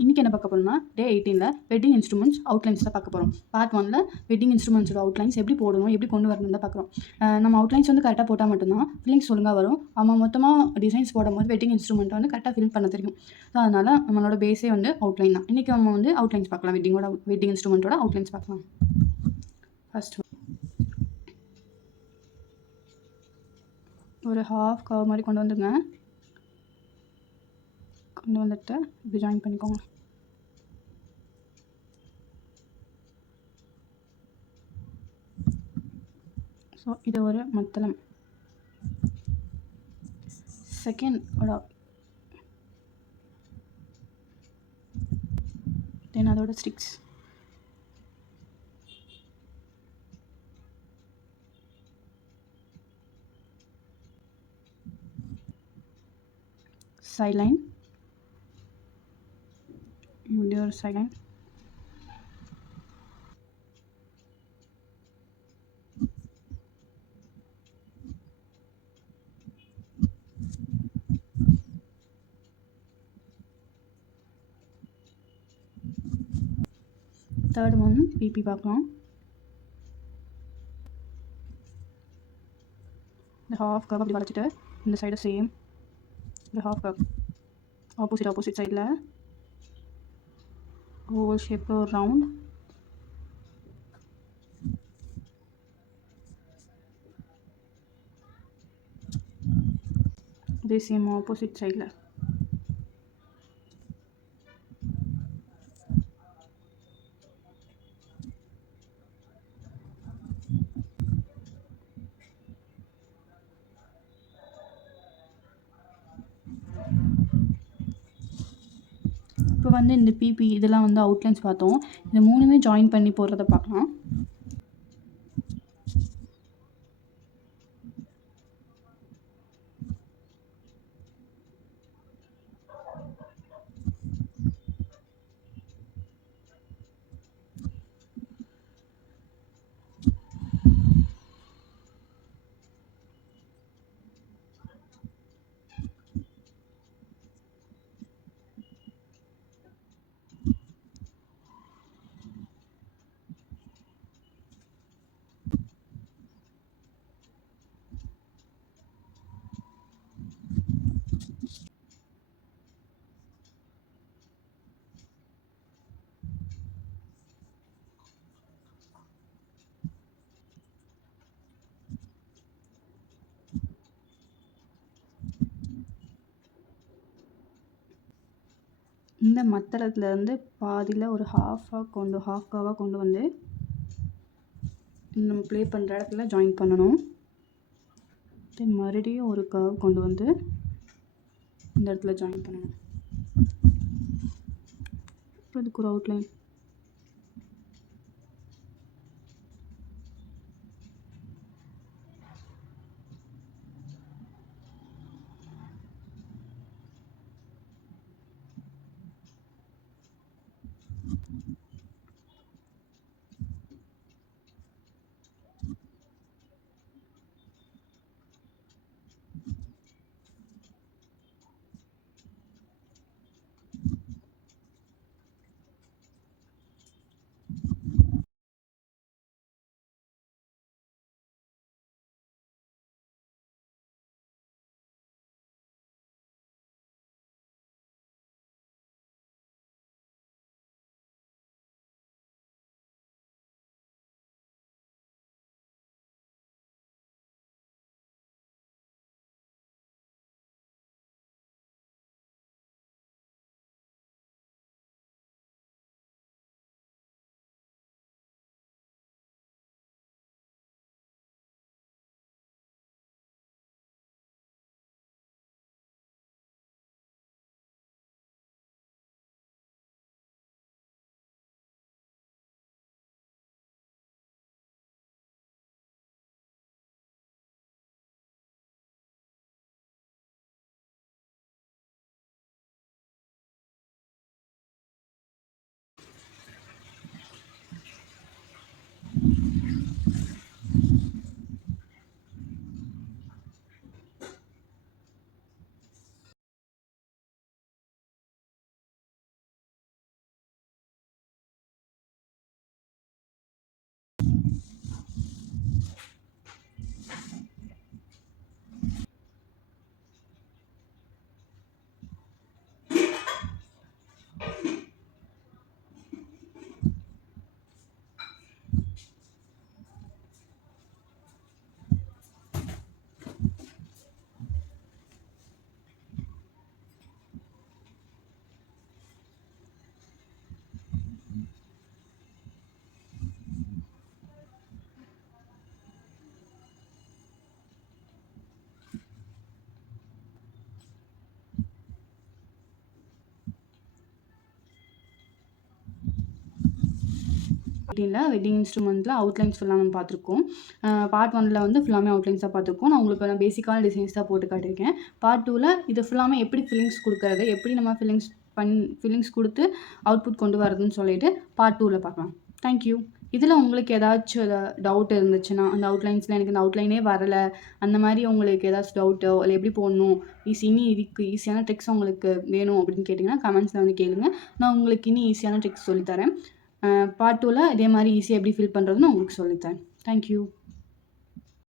இன்றைக்கி என்ன பார்க்க போகிறோம்னா டே 18ல் வெட்டிங் இன்ஸ்ட்ருமெண்ட்ஸ் அவுட்லைன்ஸ் தான் பார்க்க போகிறோம். பார்ட் 1ல் வெட்டிங் இன்ஸ்ட்ருமெண்ட்ஸோட அவுட்லைன்ஸ் எப்படி போடணும், எப்படி கொண்டு வரணும் தான் பார்க்குறோம். நம்ம அவுட்லைன்ஸ் வந்து கரெக்டாக போட்டால் மட்டும்தான் ஃபில்லிங்ஸ் ஒழுங்காக வரும். நம்ம மொத்தமாக டிசைன்ஸ் போடும்போது வெட்டிங் இன்ஸ்ட்ருமெண்ட்டை வந்து கரெக்டாக ஃபில் பண்ண தெரியும். ஸோ அதனால் நம்மளோட பேஸே வந்து அவுட்லைன் தான். இன்றைக்கி நம்ம வந்து அவுட்லைன்ஸ் பார்க்கலாம். வெட்டிங் இன்ஸ்ட்ருமெண்ட்டோட அவுட்லைன்ஸ் பார்க்கலாம். ஃபர்ஸ்ட் ஒரு ஹாஃப் கவர் மாதிரி கொண்டு வந்துடுங்க. கொண்டு வந்துட்டு இப்படி ஜாயின் பண்ணிக்கோங்க. ஸோ இது ஒரு மத்தளம். செகண்ட் தென் அதோட ஸ்டிக்ஸ். சைட்லைன், இப்படி ஒரு சைட்லைன். தேர்ட் ஒன் பிபி பார்க்கலாம். இந்த ஹாஃப் கப் அப்படி வளைச்சிட்டு இந்த சைடு சேம் இந்த ஹாஃப் கப் ஆப்போசிட் சைடில் ஓவல் ஷேப் ஒரு ரவுண்ட். இதே சேம் ஆப்போசிட் சைடில். இப்போ வந்து இந்த பிபி இதெல்லாம் வந்து அவுட்லைன்ஸ் பார்த்தோம். இந்த மூணுமே ஜாயின் பண்ணி போடுறத பார்க்கலாம். இந்த மத்தளத்துலேருந்து பாதியில் ஒரு ஹாஃப் கவாக கொண்டு வந்து நம்ம ப்ளே பண்ணுற இடத்துல ஜாயின் பண்ணணும். தென் மறுபடியும் ஒரு கர்வ் கொண்டு வந்து இந்த இடத்துல ஜாயின் பண்ணணும். இப்போ இதுக்கு ஒரு அவுட்லைன். 18ல் வெட்டிங் இன்ஸ்ட்ருமெண்ட்டில் அவுட்லைன்ஸ் ஃபுல்லாக நம்ம பார்த்துருக்கோம். பார்ட் 1ல் வந்து ஃபுல்லாமே அவுட்லைன்ஸாக பார்த்துருக்கோம். நான் உங்களுக்கு பேசிக்கான டிசைன்ஸ் தான் போட்டு காட்டியிருக்கேன். பார்ட் 2ல் இது ஃபுல்லாமே எப்படி ஃபில்லிங்ஸ் கொடுக்கறது, எப்படி நம்ம ஃபில்லிங்ஸ் கொடுத்து அவுட்புட் கொண்டு வரதுன்னு சொல்லிட்டு பார்ட் 2ல் பார்க்கலாம். தேங்க்யூ. இதில் உங்களுக்கு ஏதாச்சும் டவுட் இருந்துச்சுன்னா, அந்த அவுட்லைன்ஸில் எனக்கு இந்த அவுட்லைனே வரலை, அந்த மாதிரி உங்களுக்கு ஏதாச்சும் டவுட்டோ இல்லை எப்படி போடணும் இன்னும் இதுக்கு ஈஸியான ட்ரிக்ஸ் உங்களுக்கு வேணும் அப்படின்னு கேட்டிங்கன்னா கமெண்ட்ஸில் வந்து கேளுங்க. நான் உங்களுக்கு இன்னும் ஈஸியான ட்ரிக்ஸ் சொல்லித்தரேன். பார்ட் 2ல் இதே மாதிரி ஈஸியாக எப்படி ஃபில் பண்ணுறதுன்னு உங்களுக்கு சொல்லித்தரேன். தேங்க்யூ.